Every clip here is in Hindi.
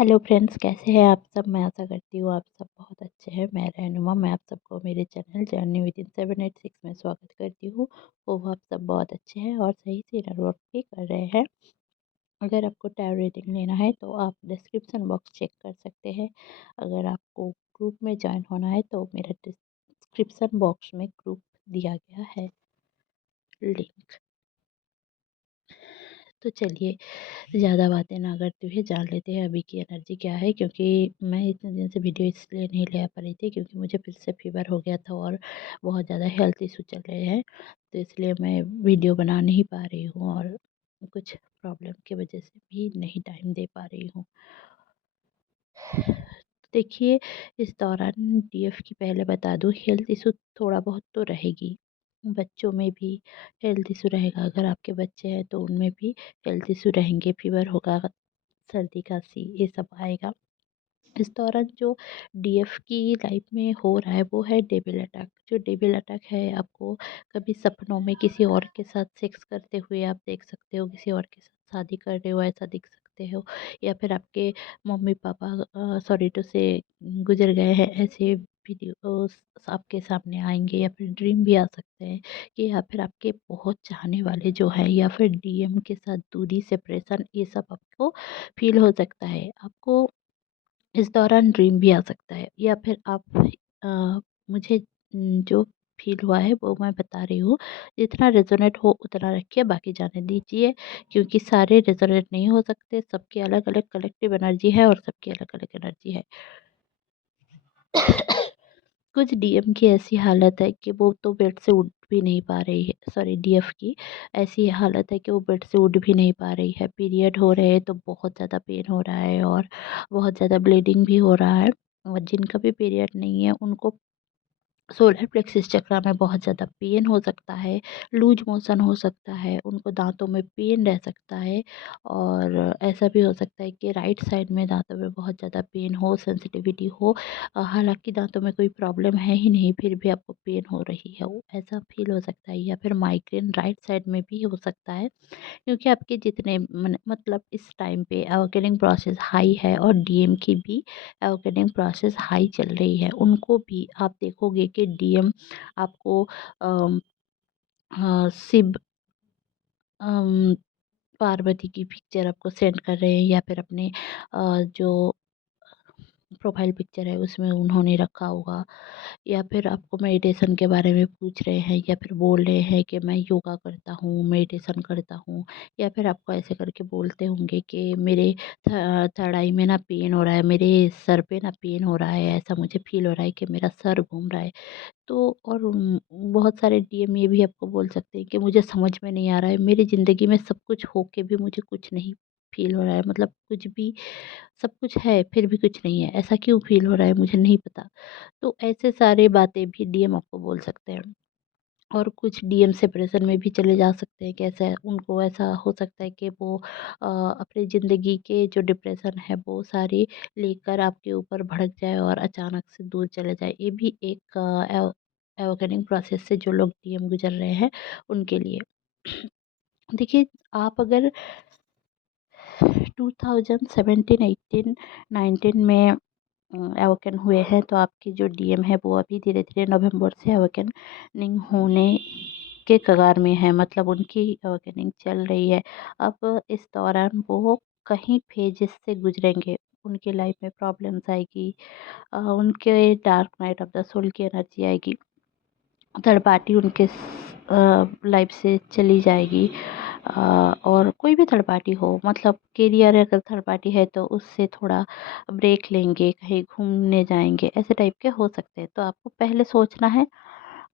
हेलो फ्रेंड्स, कैसे हैं आप सब। मैं आशा करती हूँ आप सब बहुत अच्छे हैं। मैं रहनुमा, मैं आप सबको मेरे चैनल जर्नी विद इन 786 में स्वागत करती हूँ। वो आप सब बहुत अच्छे हैं और सही से इनर वर्क भी कर रहे हैं। अगर आपको टैरो रीडिंग लेना है तो आप डिस्क्रिप्शन बॉक्स चेक कर सकते हैं। अगर आपको ग्रुप में ज्वाइन होना है तो मेरा डिस्क्रिप्शन बॉक्स में ग्रुप दिया गया है लिंक। तो चलिए, ज़्यादा बातें ना करते हुए जान लेते हैं अभी की एनर्जी क्या है। क्योंकि मैं इतने दिन से वीडियो इसलिए नहीं ले आ पा रही थी क्योंकि मुझे फिर से फीवर हो गया था और बहुत ज़्यादा हेल्थ इशू चल रहे हैं। तो इसलिए मैं वीडियो बना नहीं पा रही हूँ और कुछ प्रॉब्लम की वजह से भी नहीं टाइम दे पा रही हूँ। देखिए, इस दौरान डीएफ की पहले बता दूँ, हेल्थ इशू थोड़ा बहुत तो रहेगी। बच्चों में भी हेल्थ इशू रहेगा। अगर आपके बच्चे हैं तो उनमें भी हेल्थ इशू रहेंगे। फीवर होगा, सर्दी खांसी ये सब आएगा। इस दौरान जो डीएफ की लाइफ में हो रहा है वो है डेविल अटैक। जो डेविल अटैक है, आपको कभी सपनों में किसी और के साथ सेक्स करते हुए आप देख सकते हो, किसी और के साथ शादी कर रहे हो ऐसा दिख सकते हो, या फिर आपके मम्मी पापा सॉरी टू से गुजर गए हैं, ऐसे वीडियोस आपके सामने आएंगे। या फिर ड्रीम भी आ सकते हैं कि या फिर आपके बहुत चाहने वाले जो है, या फिर डीएम के साथ दूरी, सेपरेशन, ये सब आपको फील हो सकता है। आपको इस दौरान ड्रीम भी आ सकता है, या फिर आप मुझे जो फ़ील हुआ है वो मैं बता रही हूँ। जितना रेज़ोनेट हो उतना रखिए, बाकी जाने दीजिए। क्योंकि सारे रेज़ोनेट नहीं हो सकते, सबकी अलग-अलग कलेक्टिव एनर्जी है और सबकी अलग-अलग एनर्जी है। कुछ डीएम की ऐसी हालत है कि वो तो बेड से उठ भी नहीं पा रही है। सॉरी, डीएफ की ऐसी हालत है कि वो बेड से उठ भी नहीं पा रही है। पीरियड हो रहे हैं तो बहुत ज़्यादा पेन हो रहा है और बहुत ज़्यादा ब्लीडिंग भी हो रहा है। और जिनका भी पीरियड नहीं है उनको सोलर प्लेक्सिस चक्रा में बहुत ज़्यादा पेन हो सकता है, लूज मोशन हो सकता है, उनको दाँतों में पेन रह सकता है। और ऐसा भी हो सकता है कि राइट साइड में दाँतों में बहुत ज़्यादा पेन हो, सेंसिटिविटी हो। हालाँकि दाँतों में कोई प्रॉब्लम है ही नहीं, फिर भी आपको पेन हो रही है, वो ऐसा फ़ील हो सकता है। या फिर माइग्रेन राइट साइड में भी हो सकता है। क्योंकि आपके जितने मतलब इस टाइम पे अवेकनिंग प्रोसेस हाई है और डीएम की भी अवेकनिंग प्रोसेस हाई चल रही है। उनको भी आप देखोगे कि डीएम आपको अम, शिव अम, पार्वती की पिक्चर आपको सेंड कर रहे हैं, या फिर अपने जो प्रोफाइल पिक्चर है उसमें उन्होंने रखा होगा। या फिर आपको मेडिटेशन के बारे में पूछ रहे हैं, या फिर बोल रहे हैं कि मैं योगा करता हूँ, मेडिटेशन करता हूँ। या फिर आपको ऐसे करके बोलते होंगे कि मेरे थर्ड आई में ना पेन हो रहा है, मेरे सर पे ना पेन हो रहा है, ऐसा मुझे फील हो रहा है कि मेरा सर घूम रहा है। तो और बहुत सारे डीएम ये भी आपको बोल सकते हैं कि मुझे समझ में नहीं आ रहा है, मेरी ज़िंदगी में सब कुछ हो के भी मुझे कुछ नहीं फ़ील हो रहा है। मतलब कुछ भी, सब कुछ है फिर भी कुछ नहीं है, ऐसा क्यों फ़ील हो रहा है मुझे नहीं पता। तो ऐसे सारे बातें भी डीएम आपको बोल सकते हैं। और कुछ डीएम सेपरेशन में भी चले जा सकते हैं। कैसे उनको ऐसा हो सकता है कि वो अपनी ज़िंदगी के जो डिप्रेशन है वो सारी लेकर आपके ऊपर भड़क जाए और अचानक से दूर चले जाए। ये भी एक एवोकेनिंग प्रोसेस से जो लोग डीएम गुजर रहे हैं उनके लिए। देखिए, आप अगर 2017, 18, 19 में अवेकन हुए हैं तो आपकी जो डीएम है वो अभी धीरे-धीरे नवंबर से अवेकनिंग होने के कगार में है। मतलब उनकी अवेकनिंग चल रही है। अब इस दौरान वो कहीं फेजेस से गुजरेंगे। उनकी लाइफ में प्रॉब्लम्स आएगी। उनके dark night of the soul की एनर्जी आएगी। थर्ड पार्टी उनके लाइफ से चली जाएगी। और कोई भी थर्ड पार्टी हो, मतलब करियर अगर थर्ड पार्टी है तो उससे थोड़ा ब्रेक लेंगे, कहीं घूमने जाएँगे, ऐसे टाइप के हो सकते हैं। तो आपको पहले सोचना है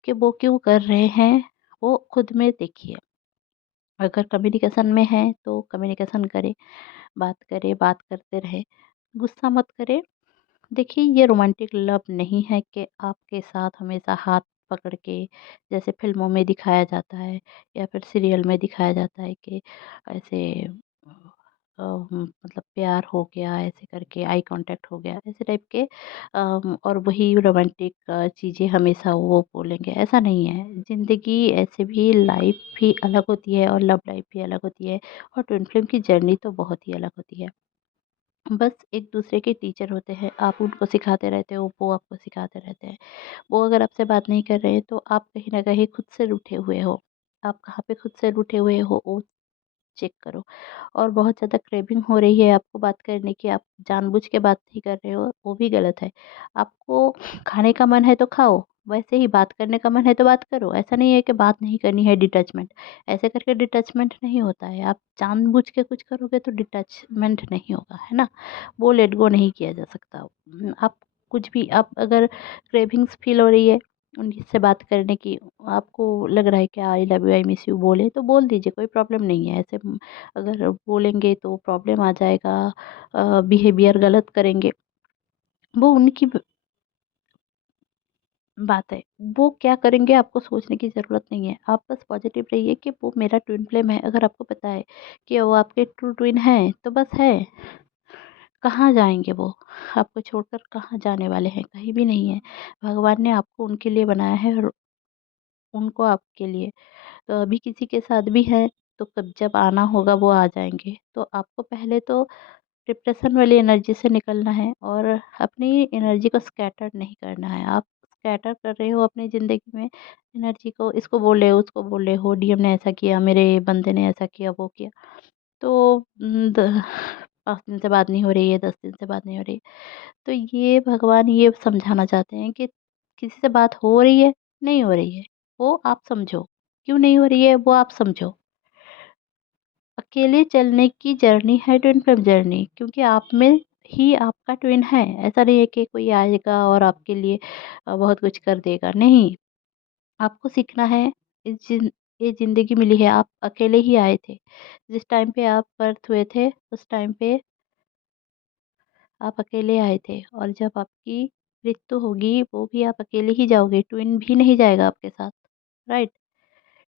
कि वो क्यों कर रहे हैं, वो खुद में देखिए। अगर कम्युनिकेशन में है तो कम्युनिकेशन करें, बात करें, बात करते रहें, गुस्सा मत करें। देखिए, ये रोमांटिक लव नहीं है कि आपके साथ हमेशा हाथ पकड़ के, जैसे फ़िल्मों में दिखाया जाता है या फिर सीरियल में दिखाया जाता है कि ऐसे मतलब प्यार हो गया ऐसे करके, आई कांटेक्ट हो गया, ऐसे टाइप के और वही रोमांटिक चीज़ें हमेशा वो बोलेंगे, ऐसा नहीं है। ज़िंदगी ऐसे भी, लाइफ़ भी अलग होती है और लव लाइफ़ भी अलग होती है, और ट्विन फ्लेम की जर्नी तो बहुत ही अलग होती है। बस एक-दूसरे के टीचर होते हैं, आप उनको सिखाते रहते हो, वो आपको सिखाते रहते हैं। वो अगर आपसे बात नहीं कर रहे हैं तो आप कहीं न कहीं खुद से रूठे हुए हो। आप कहाँ पे खुद से रूठे हुए हो वो चेक करो। और बहुत ज़्यादा क्रेविंग हो रही है आपको बात करने की, आप जानबूझ के बात नहीं कर रहे हो, वो भी गलत है। आपको खाने का मन है तो खाओ, वैसे ही बात करने का मन है तो बात करो। ऐसा नहीं है कि बात नहीं करनी है डिटैचमेंट, ऐसे करके डिटैचमेंट नहीं होता है। आप जानबूझ के कुछ करोगे तो डिटैचमेंट नहीं होगा, है ना? वो लेट गो नहीं किया जा सकता। आप कुछ भी, आप अगर क्रेविंग्स फ़ील हो रही है उनसे बात करने की, आपको लग रहा है कि I love you, I miss you बोले तो बोल दीजिए, कोई प्रॉब्लम नहीं है। ऐसे अगर बोलेंगे तो प्रॉब्लम आ जाएगा, बिहेवियर गलत करेंगे, वो उनकी बात है। वो क्या करेंगे आपको सोचने की ज़रूरत नहीं है। आप बस पॉज़िटिव रहिए कि वो मेरा ट्विन फ्लेम है। अगर आपको पता है कि वो आपके ट्रू ट्विन हैं, तो बस है। कहाँ जाएँगे वो? आपको छोड़कर कहाँ जाने वाले हैं? कहीं भी नहीं है। भगवान ने आपको उनके लिए बनाया है और उनको आपके लिए। तो अभी किसी के साथ भी है, तो कब जब आना होगा वो आ जाएँगे। तो आपको पहले तो डिप्रेशन वाली एनर्जी से निकलना है और अपनी एनर्जी को स्कैटर नहीं करना है। आप स्कैटर कर रहे हो अपनी ज़िंदगी में एनर्जी को, इसको बोल रहे हो, उसको बोल रहे हो, डीएम ने ऐसा किया, मेरे बंदे ने ऐसा किया, वो किया। तो 5 दिन से बात नहीं हो रही है, 10 दिन से बात नहीं हो रही है। तो ये भगवान ये समझाना चाहते हैं कि किसी से बात हो रही है, नहीं हो रही है, वो आप समझो। क्यों नहीं हो रही है, वो आप समझो। अकेले चलने की जर्नी है ट्विन फ्लेम जर्नी, क्योंकि आप में ही आपका ट्विन है। ऐसा नहीं है कि कोई आएगा और आपके लिए बहुत कुछ कर देगा, नहीं। आपको सीखना है। इस जिन ये ज़िंदगी मिली है, आप अकेले ही आए थे। जिस टाइम पे आप बर्थ हुए थे, उस टाइम पे आप अकेले आए थे और जब आपकी मृत्यु होगी, वो भी आप अकेले ही जाओगे, ट्विन भी नहीं जाएगा आपके साथ, राइट?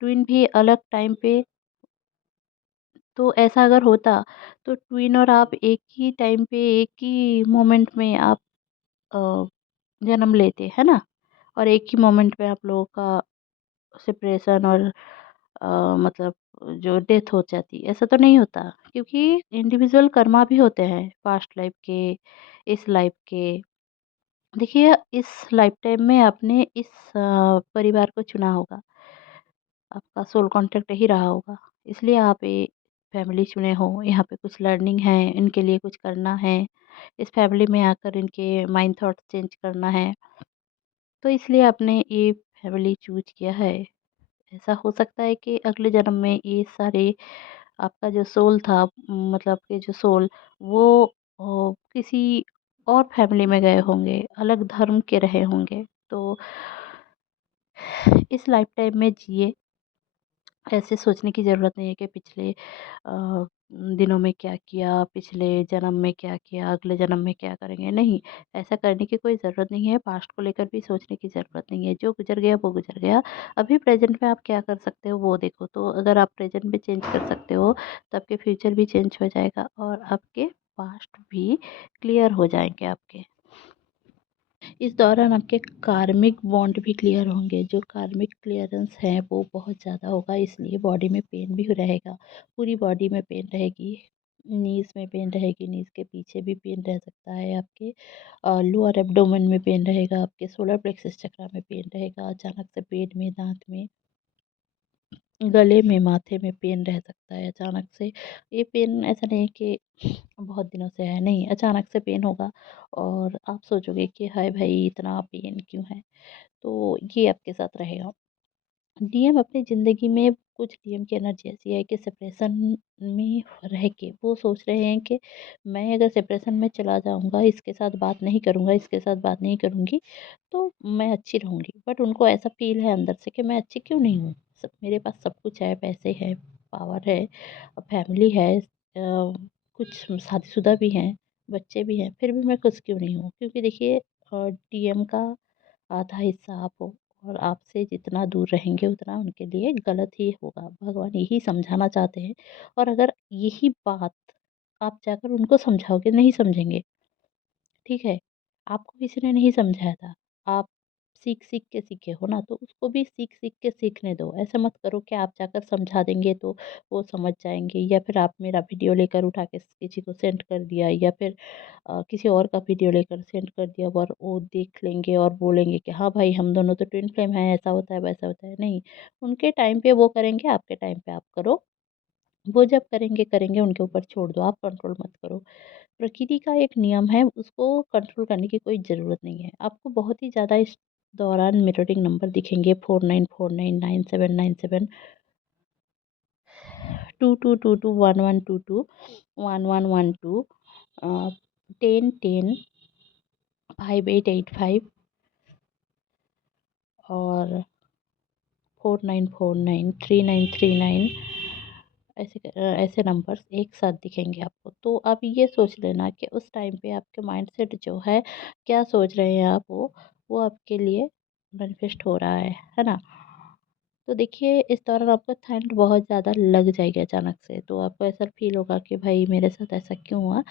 ट्विन भी अलग टाइम पे, तो ऐसा अगर होता, तो ट्विन और आप एक ही टाइम पे, एक ही मोमेंट में आप अ, जन्म लेते, है ना? और एक ही मोमेंट में आप लोगों का सेपरेशन और मतलब जो डेथ हो जाती, ऐसा तो नहीं होता। क्योंकि इंडिविजुअल कर्मा भी होते हैं, पास्ट लाइफ के, इस लाइफ के। देखिए, इस लाइफ टाइम में आपने इस परिवार को चुना होगा, आपका सोल कॉन्टैक्ट ही रहा होगा, इसलिए आप ये फैमिली चुने हो। यहाँ पे कुछ लर्निंग है, इनके लिए कुछ करना है, इस फैमिली में आकर इनके माइंड थॉट्स चेंज करना है, तो इसलिए आपने ये फैमिली चूज़ किया है। ऐसा हो सकता है कि अगले जन्म में ये सारे आपका जो सोल था, मतलब कि जो सोल, वो किसी और फैमिली में गए होंगे, अलग धर्म के रहे होंगे। तो इस लाइफ टाइम में जिए, ऐसे सोचने की ज़रूरत नहीं है कि पिछले दिनों में क्या किया, पिछले जन्म में क्या किया, अगले जन्म में क्या करेंगे, नहीं। ऐसा करने की कोई ज़रूरत नहीं है, पास्ट को लेकर भी सोचने की ज़रूरत नहीं है। जो गुज़र गया वो गुज़र गया। अभी प्रेज़ेंट में आप क्या कर सकते हो वो देखो। तो अगर आप प्रेज़ेंट में चेंज कर सकते हो, तो आपके फ्यूचर भी चेंज हो जाएगा और आपके पास्ट भी क्लियर हो जाएँगे आपके। इस दौरान आपके कार्मिक बॉन्ड भी क्लियर होंगे। जो कार्मिक क्लियरेंस है वो बहुत ज़्यादा होगा, इसलिए बॉडी में पेन भी रहेगा। पूरी बॉडी में पेन रहेगी, नीज़ में पेन रहेगी, नीज़ के पीछे भी पेन रह सकता है आपके, लोअर एब्डोमेन में पेन रहेगा, आपके सोलर प्लेक्सस चक्रा में पेन रहेगा, अचानक से पेट में, दाँत में, गले में, माथे में पेन रह सकता है अचानक से। ये पेन ऐसा नहीं कि बहुत दिनों से है, नहीं, अचानक से पेन होगा और आप सोचोगे कि हाय भाई इतना पेन क्यों है? तो ये आपके साथ रहेगा। डीएम अपनी ज़िंदगी में, कुछ डीएम की एनर्जी ऐसी है कि सेपरेशन में रह के वो सोच रहे हैं कि मैं अगर सेपरेशन में चला जाऊँगा, इसके साथ बात नहीं करूँगा, इसके साथ बात नहीं करूँगी, तो मैं अच्छी रहूँगी। बट उनको ऐसा फ़ील है अंदर से कि मैं अच्छी क्यों नहीं हूँ? सब मेरे पास सब कुछ है, पैसे हैं, पावर है, फैमिली है, कुछ शादीशुदा भी हैं, बच्चे भी हैं, फिर भी मैं खुश क्यों नहीं हूँ? क्योंकि देखिए, डीएम का आधा हिस्सा आप हो और आपसे जितना दूर रहेंगे उतना उनके लिए गलत ही होगा। भगवान यही समझाना चाहते हैं और अगर यही बात आप जाकर उनको समझाओगे, नहीं समझेंगे, ठीक है? आपको किसी ने नहीं समझाया था, आप सीख-सीख के सीखे हो ना, तो उसको भी सीख-सीख के सीखने दो। ऐसा मत करो कि आप जाकर समझा देंगे तो वो समझ जाएँगे, या फिर आप मेरा वीडियो लेकर उठा के किसी को सेंड कर दिया, या फिर किसी और का वीडियो लेकर सेंड कर दिया और वो देख लेंगे और बोलेंगे कि हाँ भाई, हम दोनों तो ट्विन फ्लेम हैं, ऐसा होता है, वैसा होता है। नहीं, उनके टाइम पे वो करेंगे, आपके टाइम पे आप करो। वो जब करेंगे, करेंगे, उनके ऊपर छोड़ दो, आप कंट्रोल मत करो। प्रकृति का एक नियम है, उसको कंट्रोल करने की कोई ज़रूरत नहीं है। आपको बहुत ही ज़्यादा इस दौरान मिररिंग नंबर दिखेंगे, 49499797, 2222, 1122, 1112, 1010, 5885 और 4949, 3939, ऐसे नंबर्स एक साथ दिखेंगे आपको। तो आप ये सोच लेना कि उस टाइम पे आपके माइंडसेट जो है, क्या सोच रहे हैं आप, वो आपके लिए मैनिफेस्ट हो रहा है ना? तो देखिए, इस दौरान आपको ठंड बहुत ज़्यादा लग जाएगी अचानक से, तो आपको ऐसा फ़ील होगा कि भाई मेरे साथ ऐसा क्यों हुआ?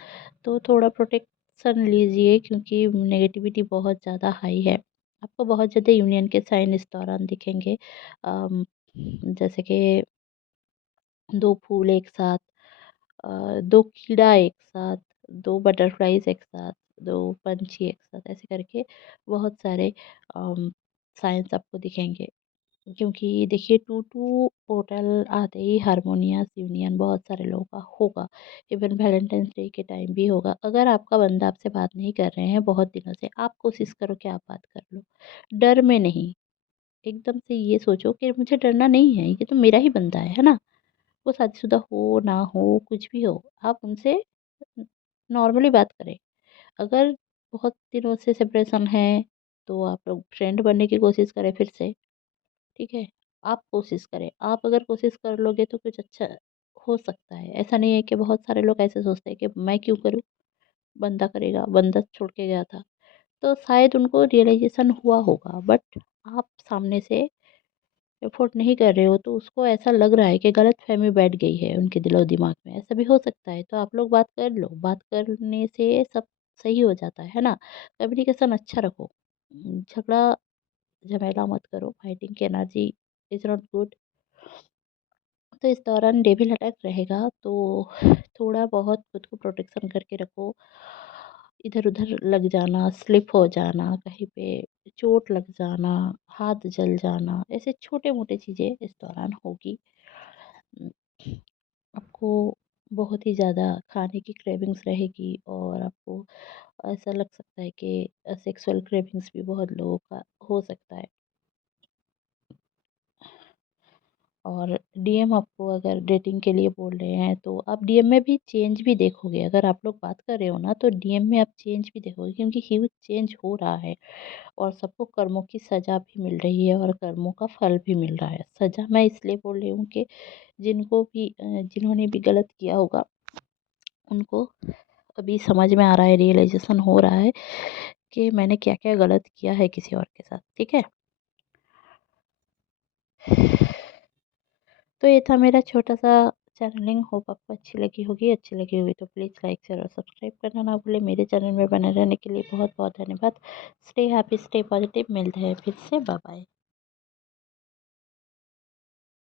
तो थोड़ा प्रोटेक्शन लीजिए, क्योंकि नेगेटिविटी बहुत ज़्यादा हाई है। आपको बहुत ज़्यादा यूनियन के साइन इस दौरान दिखेंगे। अम, जैसे कि 2 फूल एक साथ, 2 कीड़ा एक साथ, 2 बटरफ्लाइज़ एक साथ, 2 पंछी एक साथ, ऐसे करके बहुत सारे अम, साइन्स आपको दिखेंगे। क्योंकि देखिए, 2-2 पोर्टल आते ही हार्मोनियस यूनियन बहुत सारे लोगों का होगा। इवन वैलेंटाइन्स डे के टाइम भी होगा। अगर आपका बंदा आपसे बात नहीं कर रहे हैं बहुत दिनों से, आप कोशिश करो कि आप बात कर लो। डर में नहीं, एकदम से ये सोचो कि मुझे डरना नहीं है, ये तो मेरा ही बंदा है ना? वो शादीशुदा हो, ना हो, कुछ भी हो, आप उनसे न नॉर्मली बात करें। अगर बहुत दिनों से सेपरेशन है, तो आप लोग फ्रेंड बनने की कोशिश करें फिर से, ठीक है? आप कोशिश करें। आप अगर कोशिश कर लोगे तो कुछ अच्छा हो सकता है। ऐसा नहीं है कि बहुत सारे लोग ऐसे सोचते हैं कि मैं क्यों करूँ? बंदा करेगा, बंदा छोड़ के गया था। तो शायद उनको रियलाइज़ेशन हुआ होगा, बट आप सामने से एफ़ोर्ट नहीं कर रहे हो, तो उसको ऐसा लग रहा है कि गलतफ़हमी बैठ गई है उनके दिलो-दिमाग में, ऐसा भी हो सकता है। तो आप लोग बात कर लो, बात करने से सब सही हो जाता है ना? कम्युनिकेशन अच्छा रखो। झगड़ा झमेला मत करो, फाइटिंग की एनर्जी इज़ नॉट गुड। तो इस दौरान डेविल अटैक रहेगा, तो थोड़ा बहुत खुद को प्रोटेक्शन करके रखो। इधर-उधर लग जाना, स्लिप हो जाना, कहीं पे चोट लग जाना, हाथ जल जाना, ऐसे छोटे-मोटे चीज़ें इस दौरान होगी। उम, आपको बहुत ही ज़्यादा खाने की क्रेविंग्स रहेगी, और आपको ऐसा लग सकता है कि सेक्सुअल क्रेविंग्स भी बहुत लोगों का हो सकता है। और डीएम आपको अगर डेटिंग के लिए बोल रहे हैं, तो आप डीएम में भी चेंज भी देखोगे। अगर आप लोग बात कर रहे हो ना, तो डीएम में आप चेंज भी देखोगे, क्योंकि ह्यूज चेंज हो रहा है। और सबको कर्मों की सज़ा भी मिल रही है और कर्मों का फल भी मिल रहा है। सज़ा मैं इसलिए बोल रही हूँ कि जिन्होंने भी गलत किया होगा, उनको अभी समझ में आ रहा है, रियलाइज़ेशन हो रहा है कि मैंने क्या-क्या गलत किया है किसी और के साथ, ठीक है? तो ये था मेरा छोटा-सा चैनलिंग, होप आपको अच्छी लगी होगी तो प्लीज़ लाइक, शेयर और सब्सक्राइब करना ना भूलें। मेरे चैनल में बने रहने के लिए बहुत-बहुत धन्यवाद। स्टे हैप्पी, स्टे पॉजिटिव, मिलते हैं फिर से, बाय-बाय।